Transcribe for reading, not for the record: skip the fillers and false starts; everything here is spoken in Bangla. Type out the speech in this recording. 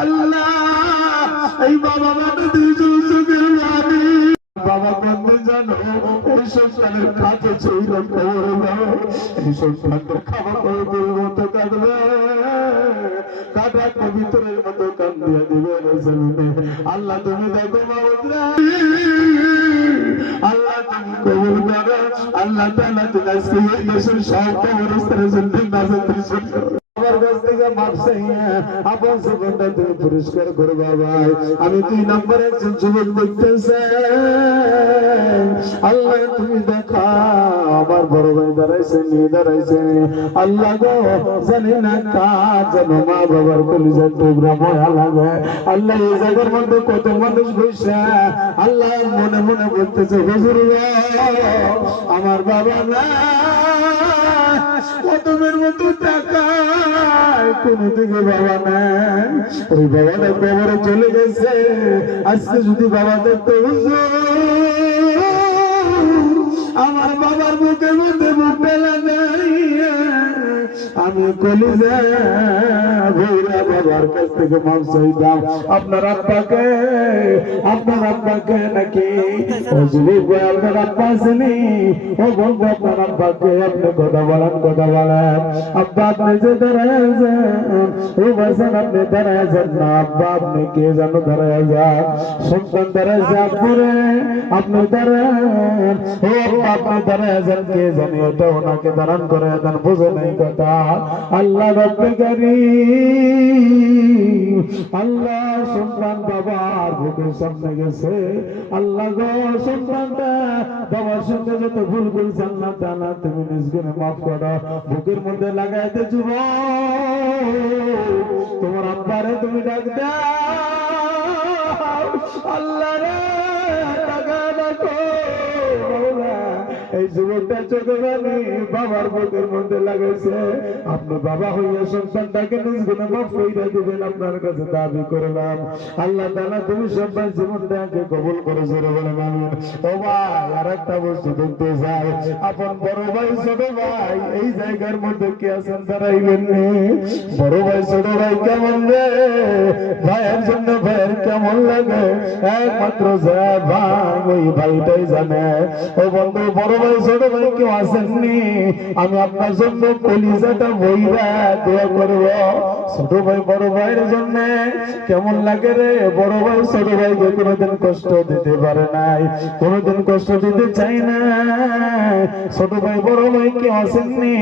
আল্লাহ এই বাবা মাকে দিয়েছিল সুখের বাড়ি বাবা বন্ধু জানো এই সংসারের কাছে ছিল খবর দাও এই সংসারের খাবার করে মতো কাঁদবে কাটা কবিতরের মতো কান্দিয়া দিবে আল্লাহ তুমি দেখো বাবুরা আল্লাহ তুমি কবুল করো আল্লাহ তাআলা তোমার দেশের সব কবরস্থানে জিন্দেগি নাজাত আমার কাছ থেকে মাপ চাইয়া আপন জীবনটা তুমি পরিষ্কার করে ভাই আমি 2 নম্বর একজন যুবক দেখতে চাই আল্লাহ তুমি দেখা আমার বড় ভাই দাঁড়াইছে নিয়ে দাঁড়াইছে আল্লাহ গো জানি না কাজ যেন মা বাবার কলিজার টুকরা ময়া লাগে আল্লাহ এই জায়গার মধ্যে কত মানুষ বসে আল্লাহ মনে মনে বলতেছে হুজুর আমার বাবা না কতমের মতো টাকা কোনো দিকে বাবা নেন ওই বাবাটা কবরে চলে গেছে আজকে যদি বাবা দেখতে আমার বাবার মুখের মধ্যে মুখ পেলা নেই আমি কলিজা ভৈরা বাবার কাছ থেকে মাপ চাইতাম আপনার আব্বাকে নাকি ও যুবক ভাই আপনার আব্বা আসেনি ও বলবো আপনার আব্বাকে আপনি কথা বলেন আব্বা আপনি যে দাঁড়ায় ও বলছেন আপনি দাঁড়ায় যান না আব্বা আপনি কে যেন দাঁড়ায় যান সন্তান দাঁড়ায় যান আপনি দাঁড়ান ও আব্বা আপনি দাঁড়ায় যান কে জানি ওটা ওনাকে দাঁড়ান করে দেন বুঝে নাই কথা আল্লাহ রব্বে কারীম আল্লাহ সন্তান বাবার বুকের সামনে গেছে আল্লাহ গো সন্তানটা বাবার সঙ্গে যত ভুল করেছে আল্লাহ তাআলা তুমি নিজ গুণে মাফ করো বুকের মধ্যে লাগাইতে যুবক তোমার আব্বারে তুমি ডাক দাও আল্লাহ রে টাকা রাখো এই যুবকটা চোখে পানি বাবার বুকের মধ্যে লাগাইছে আপনি বাবা হইয়া সন্তানটাকে নিজ গুণে মাফ কইরা দিবেন আপনার কাছে দাবি করলাম আল্লাহ তাআলা তুমি সবার জীবনটাকে কবুল করে জোরে বলেন আমিন ও ভাই আরেকটা বস্তু দেখতে যাই আপন বড় ভাই ছোট ভাই এই জায়গার মধ্যে কে আছেন দাঁড়াইবেন বড় ভাই ছোট ভাই কেমন রে ভাইয়ের জন্য ভাইয়ের কেমন লাগে একমাত্র যা ভাই ওই ভাইটাই জানে ও বন্ধু বড় ভাই ছোট ভাই কেউ আসেননি আমি আপনার জন্য কলিজাটা বইরা দোয়া করবো ছোট ভাই বড় ভাইয়ের জন্য কেমন লাগে রে বড় ভাই ছোট ভাইকে কোনোদিন কষ্ট দিতে পারে নাই কোনোদিন কষ্ট দিতে চাই না ছোট ভাই বড় ভাই কেউ আসেননি